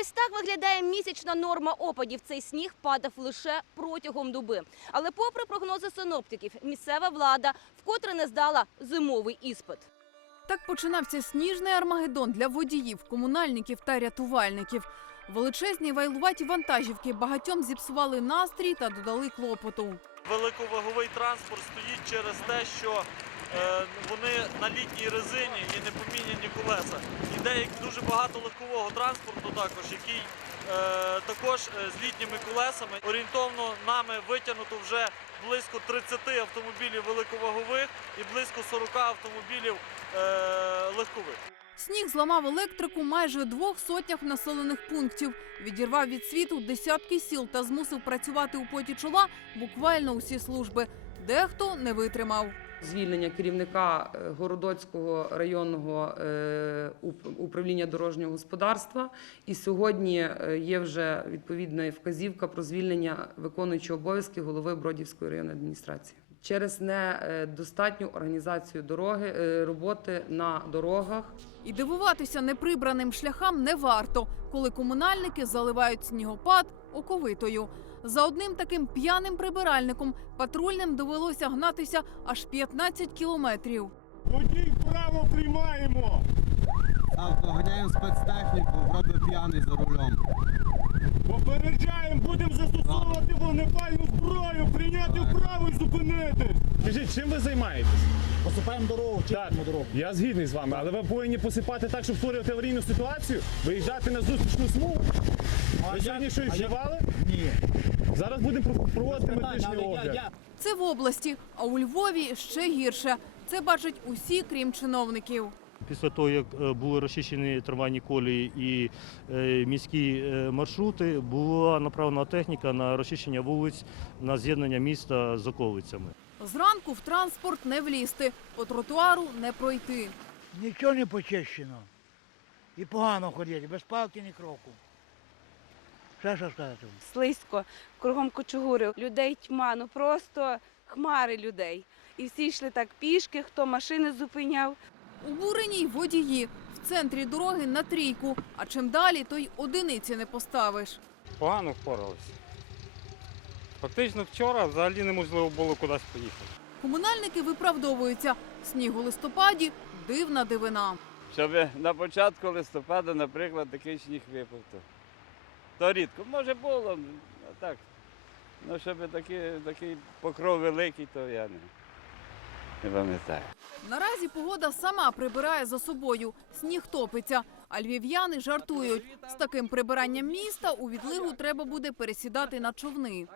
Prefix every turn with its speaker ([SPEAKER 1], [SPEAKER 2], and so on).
[SPEAKER 1] Ось так виглядає місячна норма опадів. Цей сніг падав лише протягом доби. Але попри прогнози синоптиків, місцева влада вкотре не здала зимовий іспит.
[SPEAKER 2] Так починався сніжний армагеддон для водіїв, комунальників та рятувальників. Величезні вайлуваті вантажівки багатьом зіпсували настрій та додали клопоту.
[SPEAKER 3] Великоваговий транспорт стоїть через те, що вони на літній резині і не поміняні колеса. І деяк дуже багато легкового транспорту також, який е, також е, з літніми колесами. Орієнтовно нами витягнуто вже близько 30 автомобілів великовагових і близько 40 автомобілів е, легкових.
[SPEAKER 2] Сніг зламав електрику майже двох сотнях населених пунктів, відірвав від світу десятки сіл та змусив працювати у поті чола буквально усі служби. Дехто не витримав.
[SPEAKER 4] Звільнення керівника е, Городоцького районного е, управління дорожнього господарства. І сьогодні е, є вже відповідна вказівка про звільнення виконуючого обов'язки голови Бродівської районної адміністрації. Через недостатню організацію дороги е, роботи на дорогах
[SPEAKER 2] І дивуватися неприбраним шляхам не варто, коли комунальники заливають снігопад оковитою. За одним таким п'яним прибиральником патрульним довелося гнатися аж 15 кілометрів.
[SPEAKER 5] Водій вправо приймаємо.
[SPEAKER 6] Ганяємо спецтехніку, вроде п'яний за рулем.
[SPEAKER 5] Попереджаємо, будемо застосовувати вогнепальну зброю, прийняти вправо і зупинити. Скажіть, чим ви займаєтесь?
[SPEAKER 7] Посипаємо дорогу, чистимо дорогу.
[SPEAKER 5] Я згідний з вами, але ви повинні посипати так, щоб створювати аварійну ситуацію, виїжджати на зустрічну смугу.
[SPEAKER 7] А
[SPEAKER 5] Ви сьогодні що вживали?
[SPEAKER 7] Ні.
[SPEAKER 5] Зараз будемо проводити медичний огляд.
[SPEAKER 2] Це в області, а у Львові ще гірше. Це бачать усі, крім чиновників.
[SPEAKER 3] Після того, як е, були розчищені трамвайні колії і е, міські е, маршрути, була направлена техніка на розчищення вулиць на з'єднання міста з околицями.
[SPEAKER 2] Зранку в транспорт не влізти, по тротуару не пройти.
[SPEAKER 7] нічого не почищено. І погано ходити, без палки ні кроку. Ще що сказати?
[SPEAKER 8] слизько, кругом кочугури, людей тьма, ну просто хмари людей. І всі йшли так пішки, хто машини зупиняв.
[SPEAKER 2] Убурені й водії. В центрі дороги на трійку, а чим далі, то й одиниці не поставиш.
[SPEAKER 9] погано впоралися. Фактично вчора взагалі неможливо було кудись поїхати.
[SPEAKER 2] Комунальники виправдовуються. Сніг у листопаді дивна дивина.
[SPEAKER 10] Щоб на початку листопада, наприклад, такий сніг випав. То, то рідко. Може було, а так. Ну, щоб такий, такий покров великий, то я не, не пам'ятаю.
[SPEAKER 2] Наразі погода сама прибирає за собою. Сніг топиться. А львів'яни жартують. З таким прибиранням міста у відлигу треба буде пересідати на човни.